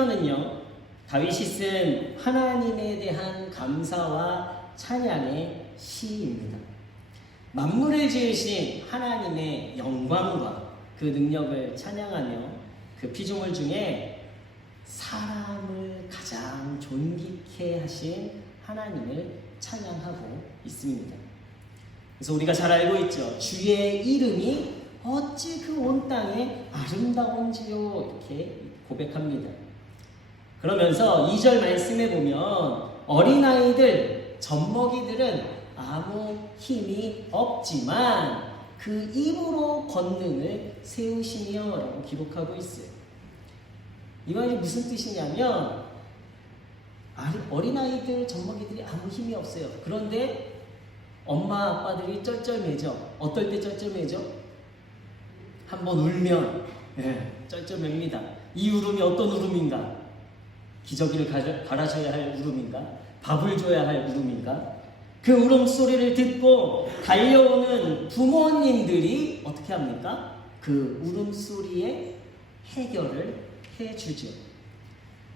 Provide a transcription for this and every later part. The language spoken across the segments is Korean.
편은요, 다윗이 쓴 하나님에 대한 감사와 찬양의 시입니다. 만물을 지으신 하나님의 영광과 그 능력을 찬양하며 그 피조물 중에 사람을 가장 존귀케 하신 하나님을 찬양하고 있습니다. 그래서 우리가 잘 알고 있죠. 주의 이름이 어찌 그 온 땅에 아름다운지요, 이렇게 고백합니다. 그러면서 2절 말씀에 보면 어린아이들, 젖먹이들은 아무 힘이 없지만 그 입으로 권능을 세우시며 라고 기록하고 있어요. 이 말이 무슨 뜻이냐면 어린아이들, 젖먹이들이 아무 힘이 없어요. 그런데 엄마 아빠들이 쩔쩔매죠. 어떨 때 쩔쩔매죠? 한번 울면 쩔쩔맵니다. 이 울음이 어떤 울음인가? 기저귀를 갈아줘야 할 울음인가? 밥을 줘야 할 울음인가? 그 울음소리를 듣고 달려오는 부모님들이 어떻게 합니까? 그 울음소리에 해결을 해주죠.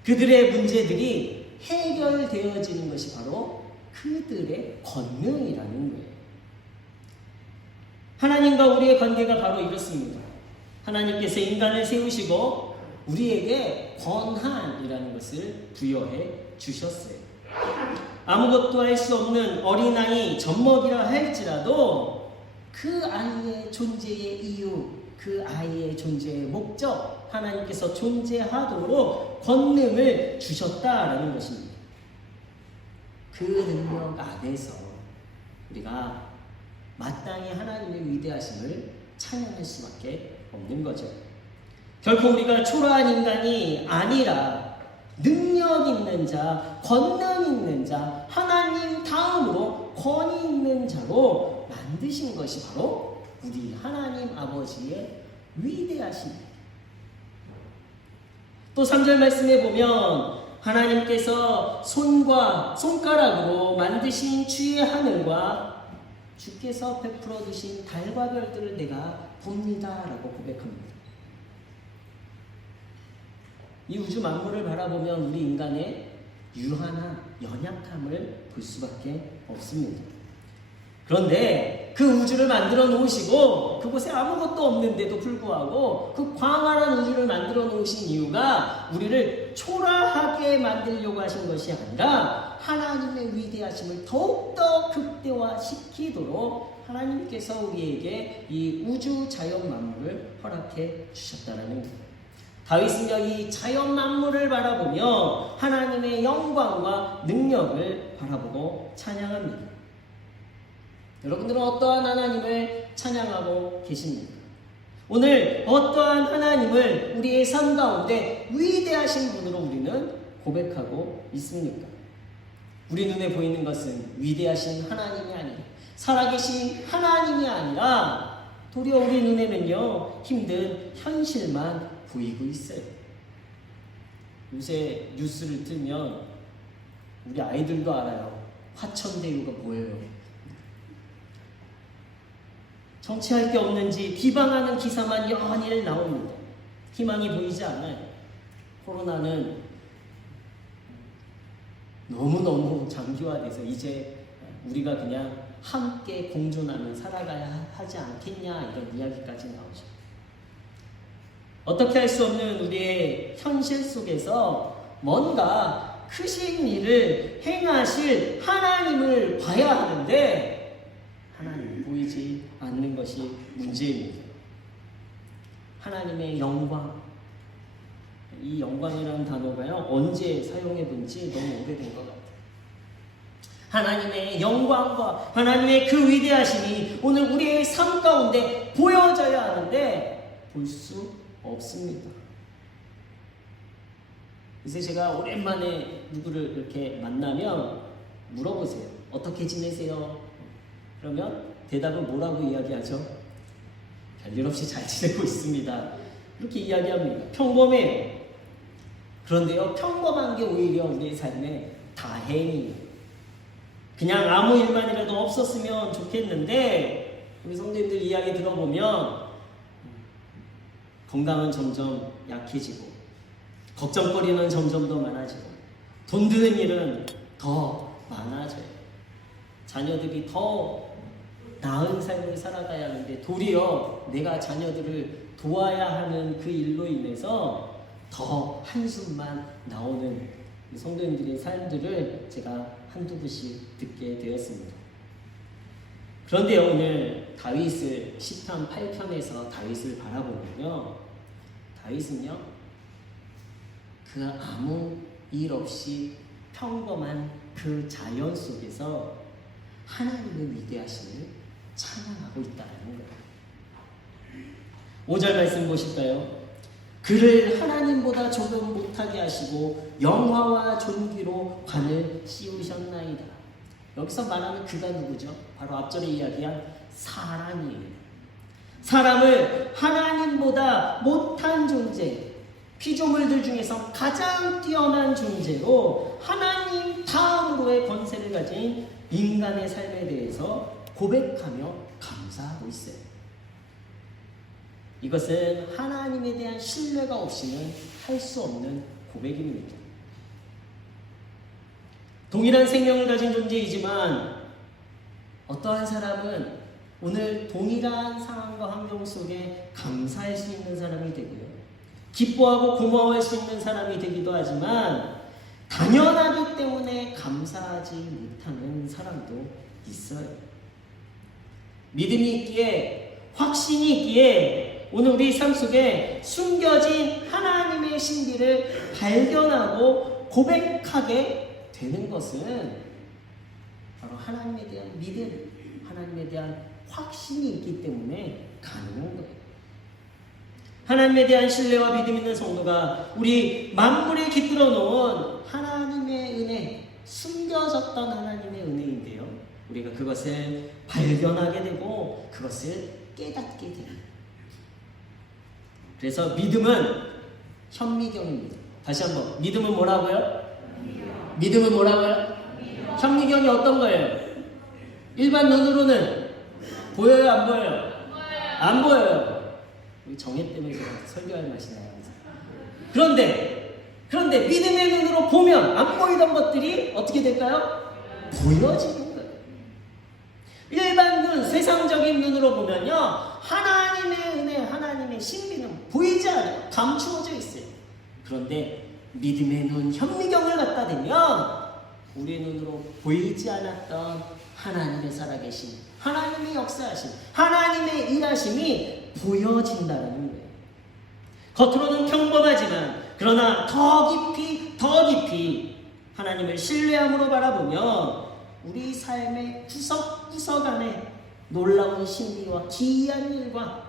그들의 문제들이 해결되어지는 것이 바로 그들의 권능이라는 거예요. 하나님과 우리의 관계가 바로 이렇습니다. 하나님께서 인간을 세우시고 우리에게 권한이라는 것을 부여해 주셨어요. 아무것도 할 수 없는 어린아이, 젖먹이라 할지라도 그 아이의 존재의 이유, 그 아이의 존재의 목적, 하나님께서 존재하도록 권능을 주셨다라는 것입니다. 그 능력 안에서 우리가 마땅히 하나님의 위대하심을 찬양할 수밖에 없는 거죠. 결코 우리가 초라한 인간이 아니라 능력 있는 자, 권능 있는 자, 하나님 다음으로 권위 있는 자로 만드신 것이 바로 우리 하나님 아버지의 위대하심입니다. 또 3절 말씀에 보면 하나님께서 손과 손가락으로 만드신 주의 하늘과 주께서 베풀어 두신 달과 별들을 내가 봅니다 라고 고백합니다. 이 우주 만물을 바라보면 우리 인간의 유한한 연약함을 볼 수밖에 없습니다. 그런데 그 우주를 만들어 놓으시고 그곳에 아무것도 없는데도 불구하고 그 광활한 우주를 만들어 놓으신 이유가 우리를 초라하게 만들려고 하신 것이 아니라 하나님의 위대하심을 더욱더 극대화시키도록 하나님께서 우리에게 이 우주 자연 만물을 허락해 주셨다는 것. 다윗은요, 이 자연 만물을 바라보며 하나님의 영광과 능력을 바라보고 찬양합니다. 여러분들은 어떠한 하나님을 찬양하고 계십니까? 오늘 어떠한 하나님을 우리의 삶 가운데 위대하신 분으로 우리는 고백하고 있습니까? 우리 눈에 보이는 것은 위대하신 하나님이 아니라, 살아계신 하나님이 아니라 도리어 우리 눈에는요, 힘든 현실만 보이고 있어요. 요새 뉴스를 틀면 우리 아이들도 알아요. 화천대유가 뭐예요? 정치할 게 없는지 비방하는 기사만 연일 나옵니다. 희망이 보이지 않아요. 코로나는 너무너무 장기화돼서 이제 우리가 그냥 함께 공존하며 살아가야 하지 않겠냐, 이런 이야기까지 나오죠. 어떻게 할 수 없는 우리의 현실 속에서 뭔가 크신 일을 행하실 하나님을 봐야 하는데 하나님이 보이지 않는 것이 문제입니다. 하나님의 영광, 이 영광이라는 단어가요, 언제 사용해 본지 너무 오래된 것 같아요. 하나님의 영광과 하나님의 그 위대하심이 오늘 우리의 삶 가운데 보여져야 하는데 볼 수 없습니다. 그래서 제가 오랜만에 누구를 이렇게 만나면 물어보세요. 어떻게 지내세요? 그러면 대답은 뭐라고 이야기하죠? 별일 없이 잘 지내고 있습니다. 이렇게 이야기합니다. 평범해요. 그런데요, 평범한 게 오히려 우리의 삶의 다행이에요. 그냥 아무 일만이라도 없었으면 좋겠는데 우리 성도님들 이야기 들어보면 건강은 점점 약해지고 걱정거리는 점점 더 많아지고 돈 드는 일은 더 많아져요. 자녀들이 더 나은 삶을 살아가야 하는데 도리어 내가 자녀들을 도와야 하는 그 일로 인해서 더 한숨만 나오는 성도님들의 삶들을 제가 한두 구씩 듣게 되었습니다. 그런데요, 오늘 다윗을 시편 8편에서 다윗을 바라보면요, 다윗은요 그 아무 일 없이 평범한 그 자연 속에서 하나님의 위대하심을 찬양하고 있다는 거예요. 5절 말씀 보실까요? 그를 하나님보다 조금 못하게 하시고 영화와 존귀로 관을 씌우셨나이다. 여기서 말하는 그가 누구죠? 바로 앞전에 이야기한 사람이에요. 사람을 하나님보다 못한 존재, 피조물들 중에서 가장 뛰어난 존재로 하나님 다음으로의 권세를 가진 인간의 삶에 대해서 고백하며 감사하고 있어요. 이것은 하나님에 대한 신뢰가 없이는 할 수 없는 고백입니다. 동일한 생명을 가진 존재이지만 어떠한 사람은 오늘 동일한 상황과 환경 속에 감사할 수 있는 사람이 되고요, 기뻐하고 고마워할 수 있는 사람이 되기도 하지만 당연하기 때문에 감사하지 못하는 사람도 있어요. 믿음이 있기에, 확신이 있기에 오늘 우리 삶 속에 숨겨진 하나님의 신비를 발견하고 고백하게 되는 것은 바로 하나님에 대한 믿음, 하나님에 대한 확신이 있기 때문에 가능한 거예요. 하나님에 대한 신뢰와 믿음 있는 성도가 우리 만물에 깃들어 놓은 하나님의 은혜, 숨겨졌던 하나님의 은혜인데요, 우리가 그것을 발견하게 되고 그것을 깨닫게 됩니다. 그래서 믿음은 현미경입니다. 다시 한번, 믿음은 뭐라고요? 믿음은 뭐라고요? 현미경이 어떤 거예요? 일반 눈으로는 보여요, 안 보여요? 안 보여요. 우리 정혜 때문에 제가 설교할 맛이 나요. 그런데 믿음의 눈으로 보면 안 보이던 것들이 어떻게 될까요? 보여지는 거예요. 일반 눈, 세상적인 눈으로 보면요, 하나님의 은혜, 하나님의 신비는 보이지 않아요. 감추어져 있어요. 그런데 믿음의 눈, 현미경을 갖다 대면 우리의 눈으로 보이지 않았던 하나님의 살아계심, 하나님의 역사하심, 하나님의 일하심이 보여진다는 거예요. 겉으로는 평범하지만 그러나 더 깊이 하나님을 신뢰함으로 바라보면 우리 삶의 구석구석 안에 놀라운 신비와 기이한 일과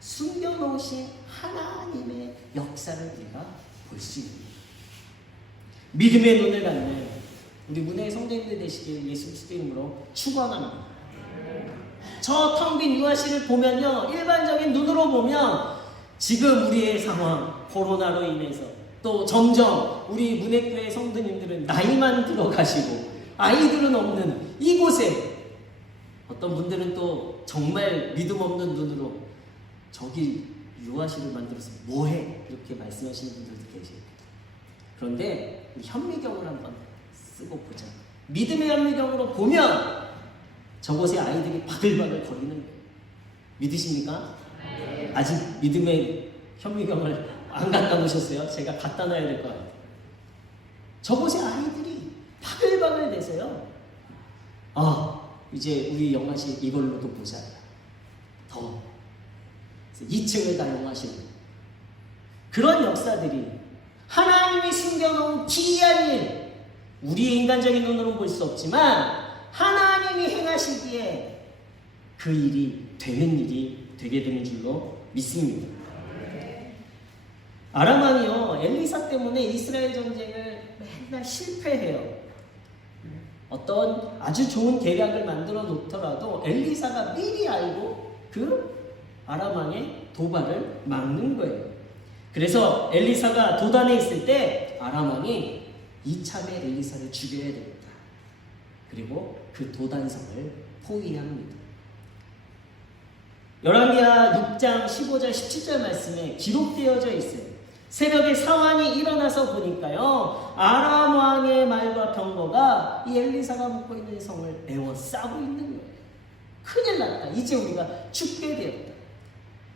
숨겨놓으신 하나님의 역사를 우리가 볼 수 있습니다. 믿음의 눈을 갖는 우리 문화의 성도님들 되시길 예수 그리스도의 이름으로 축원합니다. 저 텅 빈 유아실을 보면요, 일반적인 눈으로 보면 지금 우리의 상황, 코로나로 인해서 또 점점 우리 문해교회 성도님들은 나이만 들어가시고 아이들은 없는 이곳에 어떤 분들은 또 정말 믿음 없는 눈으로 저기 유아실을 만들어서 뭐해? 이렇게 말씀하시는 분들도 계세요. 그런데 현미경을 한번 쓰고 보자. 믿음의 현미경으로 보면 저곳에 아이들이 바글바글 거리는 거예요. 믿으십니까? 네. 아직 믿음의 현미경을 안 갖다 놓으셨어요? 제가 갖다 놔야 될 것 같아요. 저곳에 아이들이 바글바글 대세요. 이제 우리 영화실 이걸로도 보자. 더 2층을 다 영화실. 그런 역사들이 하나님이 숨겨놓은 기이한 일, 우리의 인간적인 눈으로는 볼 수 없지만 하나님이 행하시기에 그 일이 되는 일이 되게 되는 줄로 믿습니다. 아람 왕이요, 엘리사 때문에 이스라엘 전쟁을 맨날 실패해요. 어떤 아주 좋은 계략을 만들어 놓더라도 엘리사가 미리 알고 그 아람 왕의 도발을 막는 거예요. 그래서 엘리사가 도단에 있을 때 아람 왕이 이참에 엘리사를 죽여야 됩니다. 그리고 그 도단성을 포위합니다. 열왕기하 6장 15절 17절 말씀에 기록되어져 있어요. 새벽에 사환이 일어나서 보니까요, 아람 왕의 말과 병거가 이 엘리사가 묵고 있는 성을 에워싸고 있는 거예요. 큰일 났다. 이제 우리가 죽게 되었다.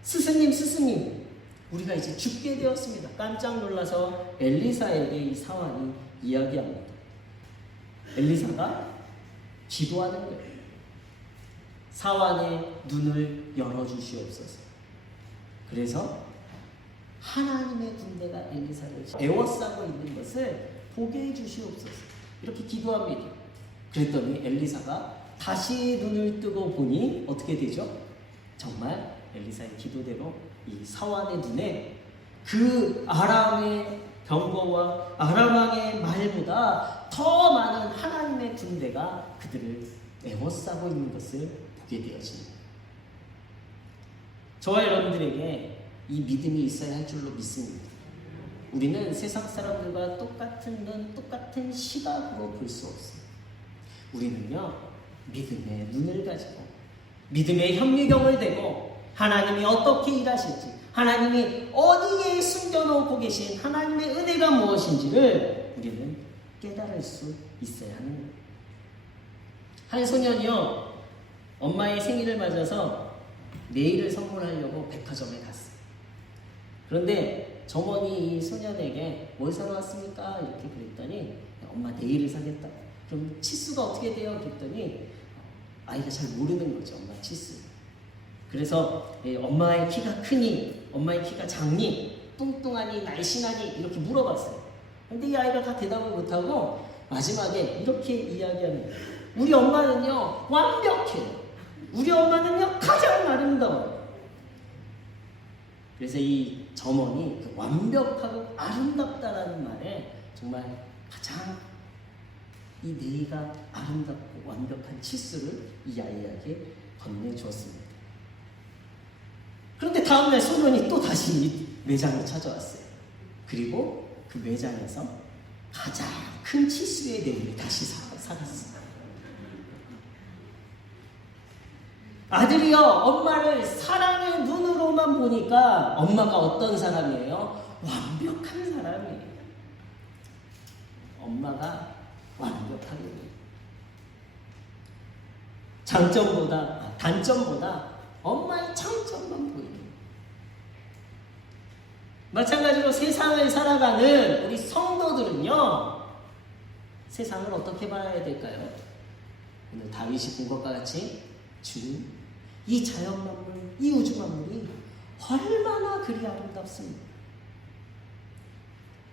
스승님, 우리가 이제 죽게 되었습니다. 깜짝 놀라서 엘리사에게 이 사환이 이야기합니다. 엘리사가 기도하는 거예요. 사환의 눈을 열어주시옵소서. 그래서 하나님의 군대가 엘리사를 에워싸고 있는 것을 보게 해주시옵소서. 이렇게 기도합니다. 그랬더니 엘리사가 다시 눈을 뜨고 보니 어떻게 되죠? 정말 엘리사의 기도대로 이 사환의 눈에 그 아람의 병거와 아람 왕의 말보다 더 많은 하나님의 군대가 그들을 에워싸고 있는 것을 보게 되어집니다. 저와 여러분들에게 이 믿음이 있어야 할 줄로 믿습니다. 우리는 세상 사람들과 똑같은 눈, 똑같은 시각으로 볼 수 없습니다. 우리는요, 믿음의 눈을 가지고 믿음의 현미경을 대고 하나님이 어떻게 일하실지, 하나님이 어디에 숨겨놓고 계신 하나님의 은혜가 무엇인지를 우리는 깨달을 수 있어야 하는 거예요. 한 소년이요, 엄마의 생일을 맞아서 네일을 선물하려고 백화점에 갔어요. 그런데 점원이 이 소년에게 뭘 사러 왔습니까? 이렇게 그랬더니 엄마 네일을 사겠다. 그럼 치수가 어떻게 돼요? 그랬더니 아이가 잘 모르는 거죠. 엄마 치수. 그래서 엄마의 키가 크니, 엄마의 키가 작니, 뚱뚱하니, 날씬하니 이렇게 물어봤어요. 근데 이 아이가 다 대답을 못하고 마지막에 이렇게 이야기합니다. 우리 엄마는요, 완벽해요. 우리 엄마는요, 가장 아름다워요. 그래서 이 점원이 그 완벽하고 아름답다라는 말에 정말 가장 이 네이가 아름답고 완벽한 치수를 이 아이에게 건네주었습니다. 그런데 다음날 소년이 또 다시 이 매장에 찾아왔어요. 그리고 그 매장에서 가장 큰 치수의 네일을 다시 사갔어요. 아들이요, 엄마를 사랑의 눈으로만 보니까 엄마가 어떤 사람이에요? 완벽한 사람이에요. 엄마가 완벽하게 단점보다 엄마의 장점만 보이는. 마찬가지로 세상을 살아가는 우리 성도들은요, 세상을 어떻게 봐야 될까요? 오늘 다윗이 본 것과 같이 주님, 이 자연 만물, 이 우주 만물이 얼마나 그리 아름답습니다.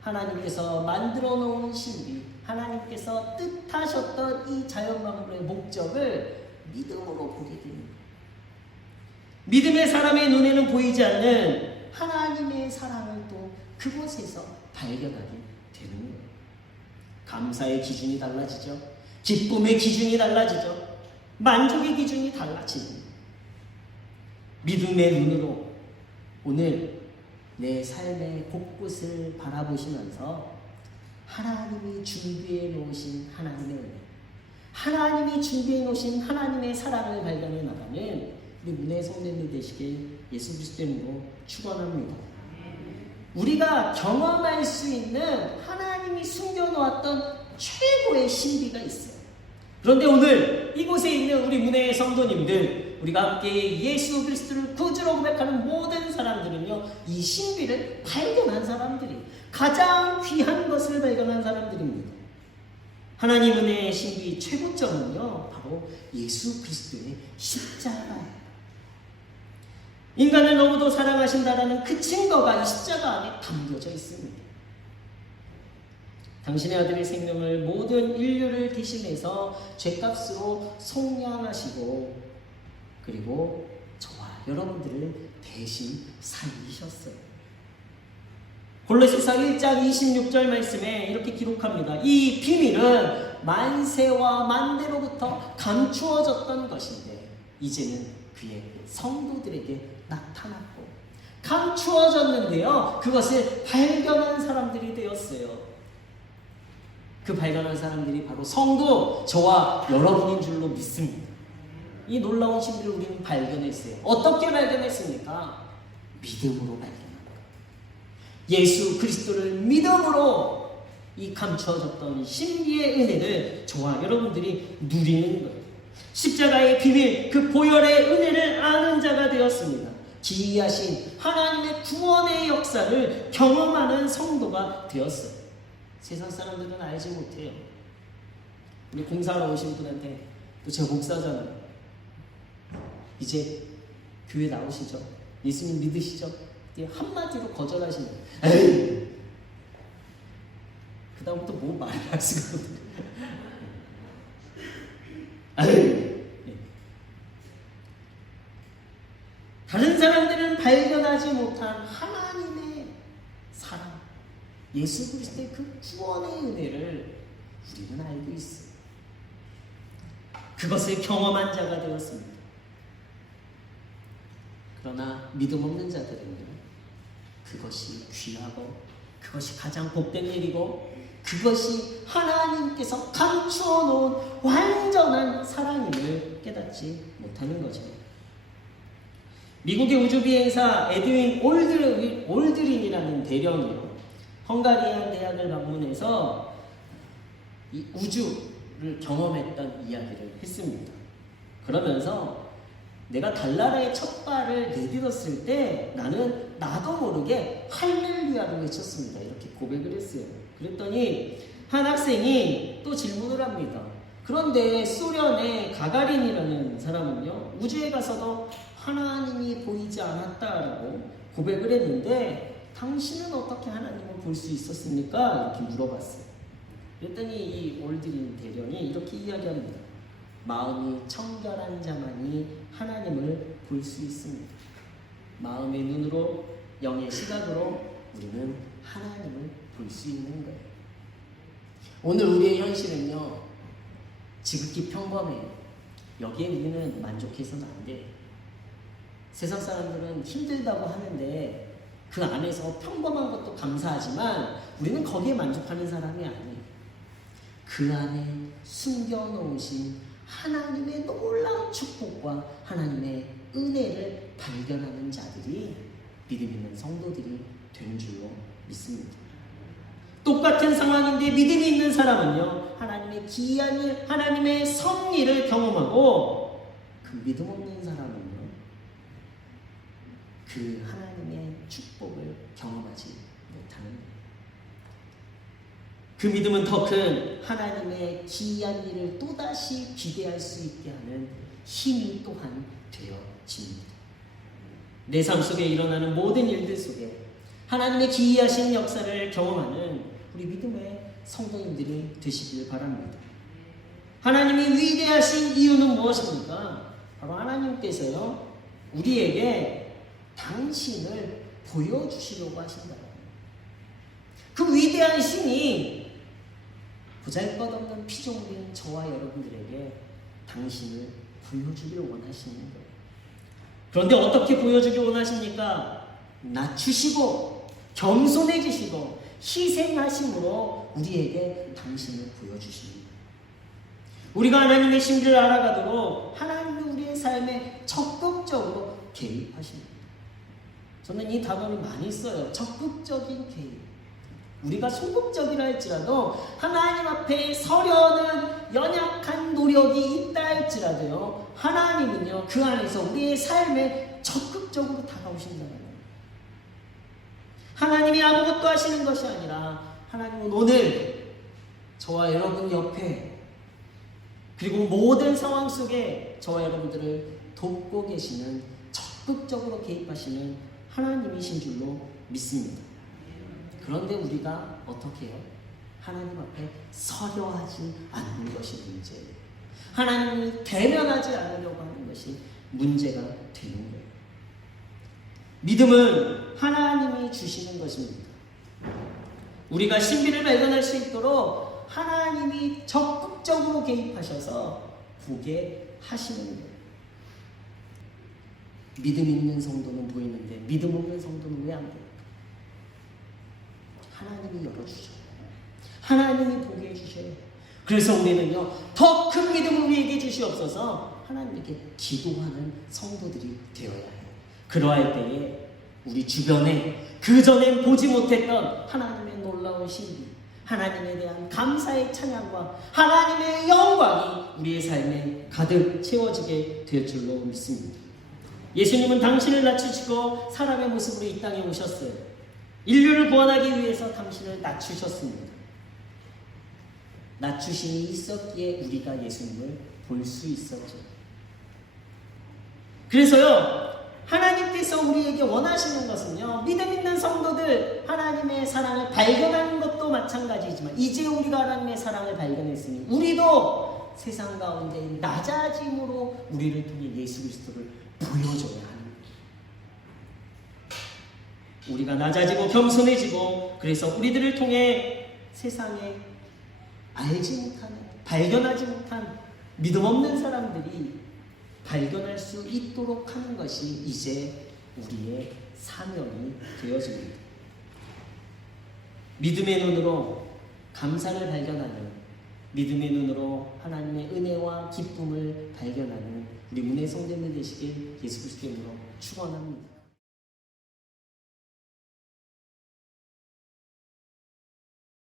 하나님께서 만들어 놓은 신비, 하나님께서 뜻하셨던 이 자연 만물의 목적을 믿음으로 보게 됩니다. 믿음의 사람의 눈에는 보이지 않는 하나님의 사랑을 또 그곳에서 발견하게 되는 거예요. 감사의 기준이 달라지죠. 기쁨의 기준이 달라지죠. 만족의 기준이 달라집니다. 믿음의 눈으로 오늘 내 삶의 곳곳을 바라보시면서 하나님이 준비해 놓으신 하나님의 은혜, 하나님이 준비해 놓으신 하나님의 사랑을 발견해 나가는 우리 문의 성도님들 되시길 예수 그리스도의 이름으로 축원합니다. 우리가 경험할 수 있는 하나님이 숨겨놓았던 최고의 신비가 있어요. 그런데 오늘 이곳에 있는 우리 문의 성도님들, 우리가 함께 예수 그리스도를 구주로 고백하는 모든 사람들은요, 이 신비를 발견한 사람들이, 가장 귀한 것을 발견한 사람들입니다. 하나님 은혜의 신비 최고점은요, 바로 예수 그리스도의 십자가예요. 인간을 너무도 사랑하신다라는 그 증거가 이 십자가 안에 담겨져 있습니다. 당신의 아들의 생명을 모든 인류를 대신해서 죄값으로 속량하시고, 그리고 저와 여러분들을 대신 살리셨어요. 골로새서 1장 26절 말씀에 이렇게 기록합니다. 이 비밀은 만세와 만대로부터 감추어졌던 것인데 이제는 그의 성도들에게 나타났고, 감추어졌는데요, 그것을 발견한 사람들이 되었어요. 그 발견한 사람들이 바로 성도, 저와 여러분인 줄로 믿습니다. 이 놀라운 신비를 우리는 발견했어요. 어떻게 발견했습니까? 믿음으로 발견합니다. 예수 그리스도를 믿음으로 이 감추어졌던 신비의 은혜를 저와 여러분들이 누리는 거예요. 십자가의 비밀, 그 보혈의 은혜를 아는 자가 되었습니다. 기이하신 하나님의 구원의 역사를 경험하는 성도가 되었어요. 세상 사람들은 알지 못해요. 우리 공사하러 오신 분한테, 또 제가 목사잖아요. 이제 교회 나오시죠? 예수님 믿으시죠? 한마디로 거절하시는 거예요. 에이! 그 다음부터 뭐 말을 할 수가 없어요. 에이! 다른 사람들은 발견하지 못한 하나님의 사랑, 예수 그리스도의 그 구원의 은혜를 우리는 알고 있어요. 그것을 경험한 자가 되었습니다. 그러나 믿음 없는 자들은요, 그것이 귀하고 그것이 가장 복된 일이고 그것이 하나님께서 감추어 놓은 완전한 사랑임을 깨닫지 못하는 거죠. 미국의 우주비행사 에드윈 올드린이라는 대령이요, 헝가리안 대학을 방문해서 이 우주를 경험했던 이야기를 했습니다. 그러면서 내가 달나라에 첫 발을 내딛었을 때 나는 나도 모르게 할렐루야를 외쳤습니다. 이렇게 고백을 했어요. 그랬더니 한 학생이 또 질문을 합니다. 그런데 소련의 가가린이라는 사람은요, 우주에 가서도 하나님이 보이지 않았다라고 고백을 했는데 당신은 어떻게 하나님을 볼 수 있었습니까? 이렇게 물어봤어요. 그랬더니 이 올드린 대령이 이렇게 이야기합니다. 마음이 청결한 자만이 하나님을 볼 수 있습니다. 마음의 눈으로, 영의 시각으로 우리는 하나님을 볼 수 있는 거예요. 오늘 우리의 현실은요, 지극히 평범해요. 여기에 우리는 만족해서는 안 돼요. 세상 사람들은 힘들다고 하는데 그 안에서 평범한 것도 감사하지만 우리는 거기에 만족하는 사람이 아니에요. 그 안에 숨겨놓으신 하나님의 놀라운 축복과 하나님의 은혜를 발견하는 자들이 믿음 있는 성도들이 된 줄로 믿습니다. 똑같은 상황인데 믿음이 있는 사람은요, 하나님의 기이한 일, 하나님의 섭리를 경험하고, 그 믿음 없는 사람은요, 그 하나님의 축복을 경험하지 못하는 거예요. 그 믿음은 더 큰 하나님의 기이한 일을 또다시 기대할 수 있게 하는 힘이 또한 되어집니다. 내 삶 속에 일어나는 모든 일들 속에 하나님의 기이하신 역사를 경험하는 우리 믿음의 성도님들이 되시길 바랍니다. 하나님이 위대하신 이유는 무엇입니까? 바로 하나님께서요, 우리에게 당신을 보여주시려고 하신다. 그 위대한 신이 보잘것없는 피조물인 저와 여러분들에게 당신을 보여주기를 원하시는 거예요. 그런데 어떻게 보여주기 원하십니까? 낮추시고 겸손해지시고 희생하심으로 우리에게 당신을 보여주시는 거예요. 우리가 하나님의 심리를 알아가도록 하나님이 우리의 삶에 적극적으로 개입하십니다. 저는 이 단어를 많이 써요. 적극적인 개입. 우리가 소극적이라 할지라도 하나님 앞에 서려는 연약한 노력이 있다 할지라도요, 하나님은요, 그 안에서 우리의 삶에 적극적으로 다가오신다는 거예요. 하나님이 아무것도 하시는 것이 아니라 하나님은 오늘 저와 여러분 옆에, 그리고 모든 상황 속에 저와 여러분들을 돕고 계시는, 적극적으로 개입하시는 하나님이신 줄로 믿습니다. 그런데 우리가 어떻게 해요? 하나님 앞에 서려 하지 않는 것이 문제예요. 하나님을 대면하지 않으려고 하는 것이 문제가 되는 거예요. 믿음은 하나님이 주시는 것입니다. 우리가 신비를 발견할 수 있도록 하나님이 적극적으로 개입하셔서 보게 하시는 거예요. 믿음 있는 성도는 보이는데 믿음 없는 성도는 왜 안 보여요? 하나님이 열어주셔요. 하나님이 보게 해주셔요. 그래서 우리는요, 더 큰 믿음을 우리에게 주시옵소서 하나님께 기도하는 성도들이 되어야 해요. 그러할 때에 우리 주변에 그전엔 보지 못했던 하나님의 놀라운 신비, 하나님에 대한 감사의 찬양과 하나님의 영광이 우리의 삶에 가득 채워지게 될 줄로 믿습니다. 예수님은 당신을 낮추시고 사람의 모습으로 이 땅에 오셨어요. 인류를 구원하기 위해서 당신을 낮추셨습니다. 낮추심이 있었기에 우리가 예수님을 볼 수 있었죠. 그래서요, 하나님께서 우리에게 원하시는 것은요, 믿음 있는 성도들 하나님의 사랑을 발견하는 것도 마찬가지지만 이제 우리가 하나님의 사랑을 발견했으니 우리도 세상 가운데 낮아짐으로 우리를 통해 예수 그리스도를 보여줘야 합니다. 우리가 낮아지고 겸손해지고 그래서 우리들을 통해 세상에 알지 못하는, 발견하지 못한 믿음 없는 사람들이 발견할 수 있도록 하는 것이 이제 우리의 사명이 되어집니다. 믿음의 눈으로 감사를 발견하는, 믿음의 눈으로 하나님의 은혜와 기쁨을 발견하는 우리 문의 성도님들 되시길 예수 그리스도의 이름으로 축원합니다.